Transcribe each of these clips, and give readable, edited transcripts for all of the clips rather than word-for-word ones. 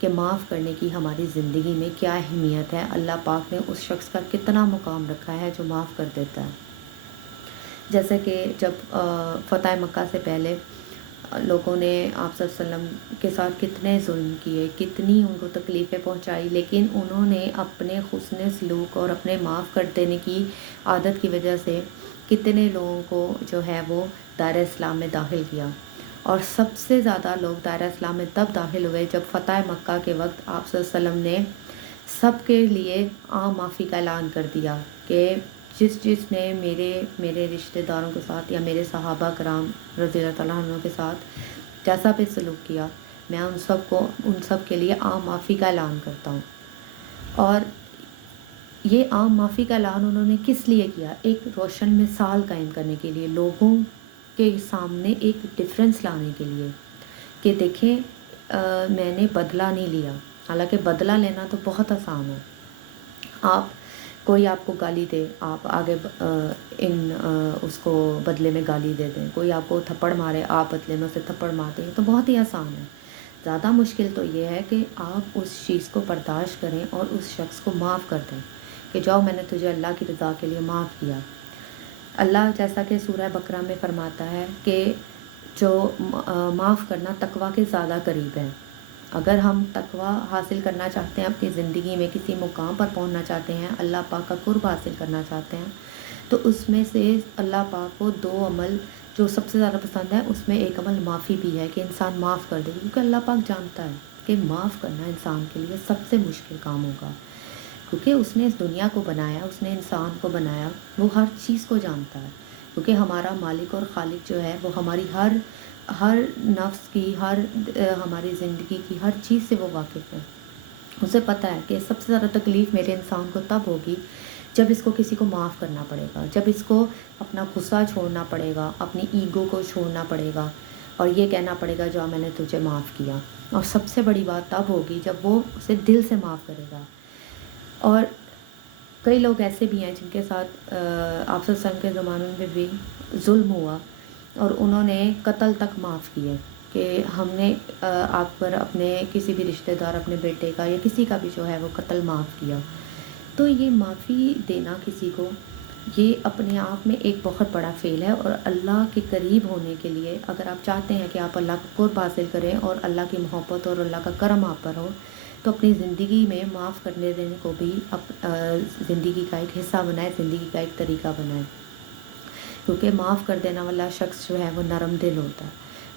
کہ معاف کرنے کی ہماری زندگی میں کیا اہمیت ہے، اللہ پاک نے اس شخص کا کتنا مقام رکھا ہے جو معاف کر دیتا ہے۔ جیسے کہ جب فتح مکہ سے پہلے لوگوں نے آپ صلی اللہ علیہ وسلم کے ساتھ کتنے ظلم کیے، کتنی ان کو تکلیفیں پہنچائی، لیکن انہوں نے اپنے حسن سلوک اور اپنے معاف کر دینے کی عادت کی وجہ سے کتنے لوگوں کو جو ہے وہ دائرہ اسلام میں داخل کیا۔ اور سب سے زیادہ لوگ دائرہ اسلام میں تب داخل ہوئے جب فتح مکہ کے وقت آپ صلی اللہ علیہ وسلم نے سب کے لیے عام معافی کا اعلان کر دیا کہ جس نے میرے رشتہ داروں کے ساتھ یا میرے صحابہ کرام رضی اللہ تعالیٰ عنہ کے ساتھ جیسا بھی سلوک کیا، میں ان سب کے لیے عام معافی کا اعلان کرتا ہوں۔ اور یہ عام معافی کا اعلان انہوں نے کس لیے کیا؟ ایک روشن مثال قائم کرنے کے لیے، لوگوں کے سامنے ایک ڈفرینس لانے کے لیے کہ دیکھیں میں نے بدلہ نہیں لیا۔ حالانکہ بدلہ لینا تو بہت آسان ہے، کوئی آپ کو گالی دے، آپ آگے اس کو بدلے میں گالی دے دیں، کوئی آپ کو تھپڑ مارے، آپ بدلے میں اسے تھپڑ مار دیں، تو بہت ہی آسان ہے۔ زیادہ مشکل تو یہ ہے کہ آپ اس چیز کو برداشت کریں اور اس شخص کو معاف کر دیں کہ جاؤ میں نے تجھے اللہ کی رضا کے لیے معاف کیا۔ اللہ جیسا کہ سورہ بقرہ میں فرماتا ہے کہ جو معاف کرنا تقویٰ کے زیادہ قریب ہے۔ اگر ہم تقویٰ حاصل کرنا چاہتے ہیں، اپنی زندگی میں کسی مقام پر پہنچنا چاہتے ہیں، اللہ پاک کا قرب حاصل کرنا چاہتے ہیں، تو اس میں سے اللہ پاک کو 2 عمل جو سب سے زیادہ پسند ہے، اس میں ایک عمل معافی بھی ہے کہ انسان معاف کر دے، کیونکہ اللہ پاک جانتا ہے کہ معاف کرنا انسان کے لیے سب سے مشکل کام ہوگا، کیونکہ اس نے اس دنیا کو بنایا، اس نے انسان کو بنایا، وہ ہر چیز کو جانتا ہے، کیونکہ ہمارا مالک اور خالق جو ہے وہ ہماری ہر نفس کی، ہماری زندگی کی ہر چیز سے وہ واقف ہے۔ اسے پتہ ہے کہ سب سے زیادہ تکلیف میرے انسان کو تب ہوگی جب اس کو کسی کو معاف کرنا پڑے گا، جب اس کو اپنا غصہ چھوڑنا پڑے گا، اپنی ایگو کو چھوڑنا پڑے گا اور یہ کہنا پڑے گا جو میں نے تجھے معاف کیا۔ اور سب سے بڑی بات تب ہوگی جب وہ اسے دل سے معاف کرے گا۔ اور کئی لوگ ایسے بھی ہیں جن کے ساتھ آپ صلی اللہ علیہ وسلم کے زمانے میں بھی ظلم ہوا اور انہوں نے قتل تک معاف کیے کہ ہم نے آپ پر اپنے کسی بھی رشتہ دار، اپنے بیٹے کا یا کسی کا بھی جو ہے وہ قتل معاف کیا۔ تو یہ معافی دینا کسی کو، یہ اپنے آپ میں ایک بہت بڑا فعل ہے، اور اللہ کے قریب ہونے کے لیے اگر آپ چاہتے ہیں کہ آپ اللہ کا قرب حاصل کریں اور اللہ کی محبت اور اللہ کا کرم آپ پر ہو، تو اپنی زندگی میں معاف کرنے دینے کو بھی زندگی کا ایک حصہ بنائے، زندگی کا ایک طریقہ بنائے، کیونکہ معاف کر دینے والا شخص جو ہے وہ نرم دل ہوتا ہے،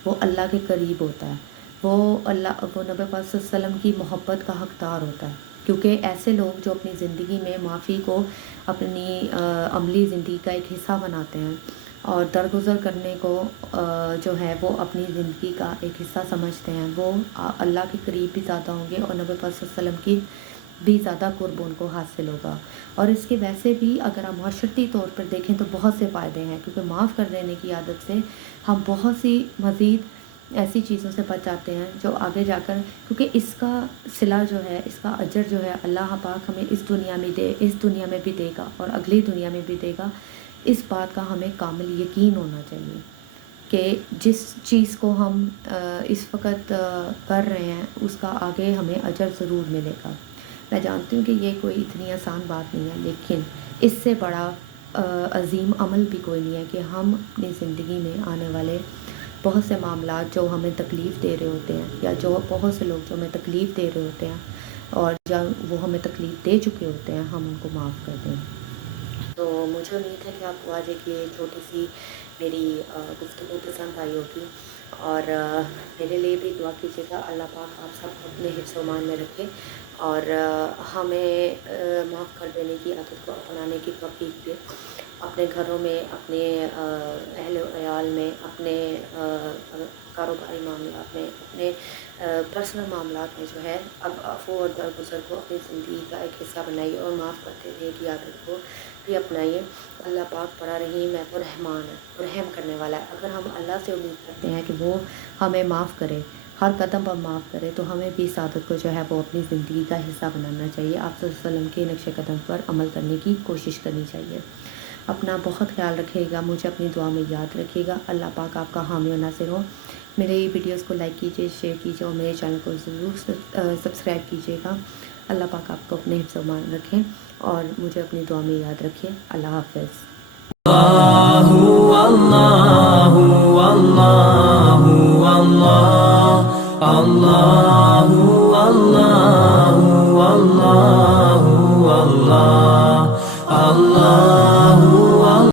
وہ اللہ کے قریب ہوتا ہے، وہ نبی پاک صلی اللہ علیہ وسلم کی محبت کا حقدار ہوتا ہے، کیونکہ ایسے لوگ جو اپنی زندگی میں معافی کو اپنی عملی زندگی کا ایک حصہ بناتے ہیں اور درگزر کرنے کو جو ہے وہ اپنی زندگی کا ایک حصہ سمجھتے ہیں، وہ اللہ کے قریب بھی زیادہ ہوں گے اور نبی پاک صلی اللہ علیہ وسلم کی بھی زیادہ قرب ان کو حاصل ہوگا۔ اور اس کے ویسے بھی اگر ہم معاشرتی طور پر دیکھیں تو بہت سے فائدے ہیں، کیونکہ معاف کر دینے کی عادت سے ہم بہت سی مزید ایسی چیزوں سے بچ جاتے ہیں جو آگے جا کر، کیونکہ اس کا صلہ جو ہے، اس کا اجر جو ہے اللہ پاک ہمیں اس دنیا میں بھی دے گا اور اگلی دنیا میں بھی دے گا۔ اس بات کا ہمیں کامل یقین ہونا چاہیے کہ جس چیز کو ہم اس وقت کر رہے ہیں اس کا آگے ہمیں اجر ضرور ملے گا۔ میں جانتی ہوں کہ یہ کوئی اتنی آسان بات نہیں ہے، لیکن اس سے بڑا عظیم عمل بھی کوئی نہیں ہے کہ ہم اپنی زندگی میں آنے والے بہت سے معاملات جو ہمیں تکلیف دے رہے ہوتے ہیں، یا جو بہت سے لوگ جو ہمیں تکلیف دے رہے ہوتے ہیں اور جب وہ ہمیں تکلیف دے چکے ہوتے ہیں، ہم ان کو معاف کر دیں۔ تو مجھے امید ہے کہ آپ کو آج ایک یہ چھوٹی سی میری گفتگو پسند آئی ہوگی، اور میرے لیے بھی دعا کیجیے گا، اللہ پاک آپ سب کو اپنے حفظ و امان میں رکھے اور ہمیں معاف کر دینے کی عادت کو اپنانے کی توفیق دے، اپنے گھروں میں، اپنے اہل و عیال میں، اپنے کاروباری معاملات میں، اپنے پرسنل معاملات میں جو ہے اب عفو اور درگزر کو اپنی زندگی کا ایک حصہ بنائیے اور معاف کر دینے کی عادت کو بھی اپنائیے۔ اللہ پاک بڑا رحیم ہے، وہ رحمان ہے، رحم کرنے والا ہے۔ اگر ہم اللہ سے امید کرتے ہیں کہ وہ ہمیں معاف کرے، ہر قدم پر معاف کرے، تو ہمیں بھی اس عادت کو جو ہے وہ اپنی زندگی کا حصہ بنانا چاہیے، آپ صلی اللہ علیہ وسلم کے نقش قدم پر عمل کرنے کی کوشش کرنی چاہیے۔ اپنا بہت خیال رکھیے گا، مجھے اپنی دعا میں یاد رکھیے گا۔ اللہ پاک آپ کا حامی و ناصر ہو۔ میرے ویڈیوز کو لائک کیجیے، شیئر کیجیے اور میرے چینل کو ضرور سبسکرائب کیجیے گا۔ اللہ پاک آپ کو اپنے حفظ و امان رکھیں اور مجھے اپنی دعا میں یاد رکھیں۔ اللہ حافظ۔ اللہ اللہ اللہ اللہ اللہ اللہ